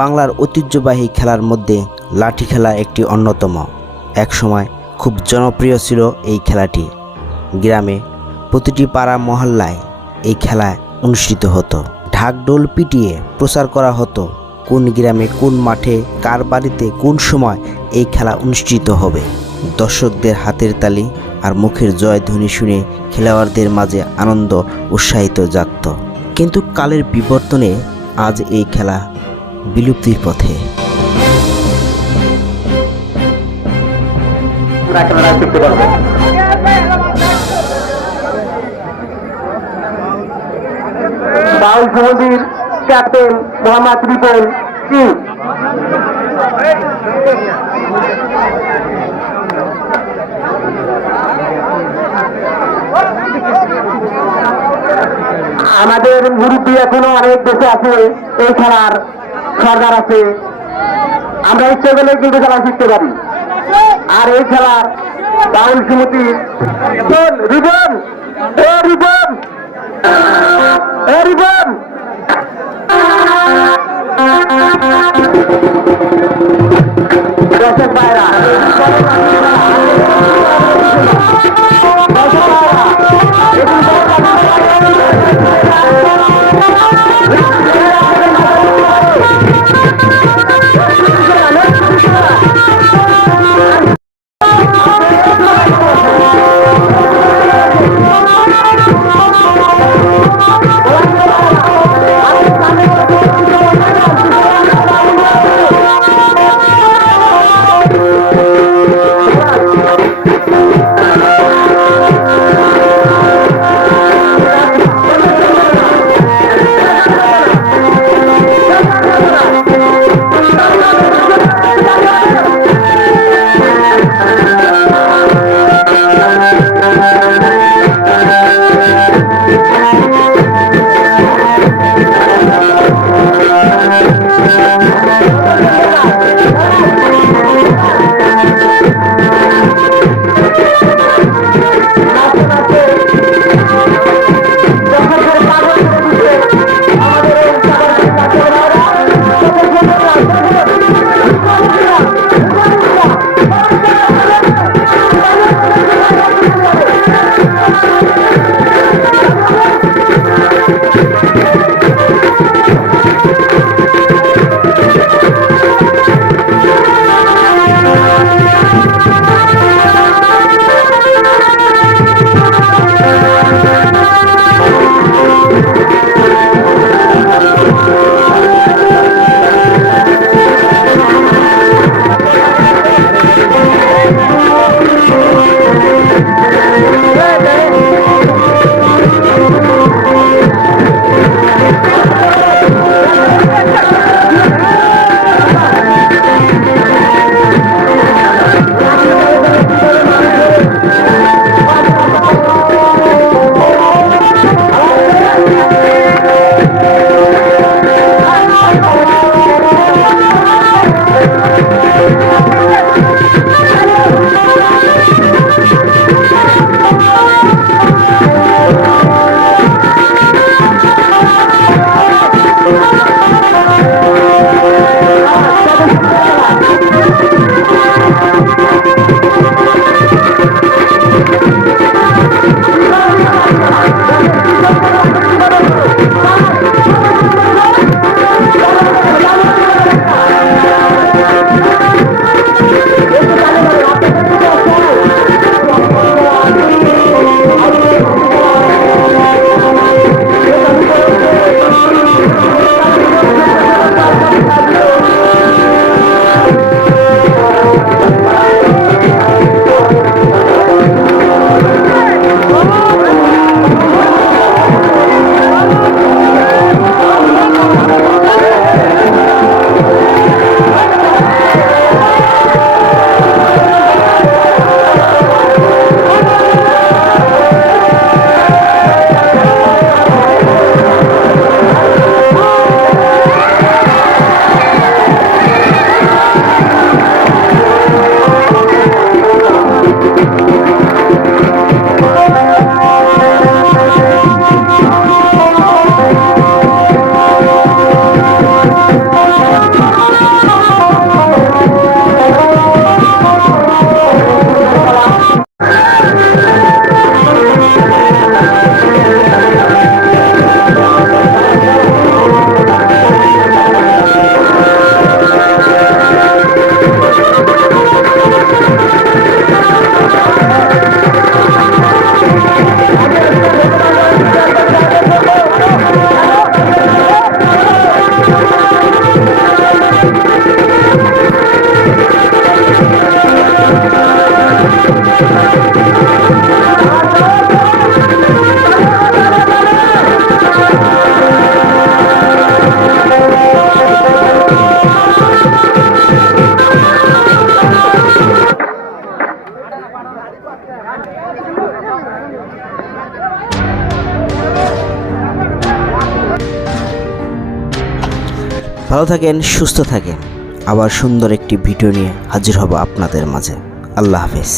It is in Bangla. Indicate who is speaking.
Speaker 1: বাংলার ঐতিহ্যবাহী খেলার মধ্যে লাঠি খেলা একটি অন্যতম। একসময় খুব জনপ্রিয় ছিল এই খেলাটি। গ্রামে প্রতিটি পাড়া মহল্লায় এই খেলা অনুষ্ঠিত হতো। ঢাকঢোল পিটিয়ে প্রচার করা হতো, কোন গ্রামে কোন মাঠে, কার বাড়িতে কোন সময় এই খেলা অনুষ্ঠিত হবে। দর্শকদের হাতের তালি আর মুখের জয়ধ্বনি শুনে খেলোয়াড়দের মাঝে আনন্দ উৎসাহিত জাগত। কিন্তু কালের বিবর্তনে আজ এই খেলা বিলুপ্তির পথে।
Speaker 2: বাউল সমিতির ক্যাপ্টেন মোহাম্মদ রিপন সিং। আমাদের এখনও অনেক দেশে আছে, এই খেলার সরকার আছে, আমরা ইচ্ছে করলে কিন্তু খেলা শিখতে পারি। আর এই খেলার বাউল সুমতি রিবন রিবন এ Thank you.
Speaker 1: ভালো থাকেন, সুস্থ থাকেন। আবার সুন্দর একটি ভিডিও নিয়ে হাজির হব আপনাদের মাঝে। আল্লাহ হাফেজ।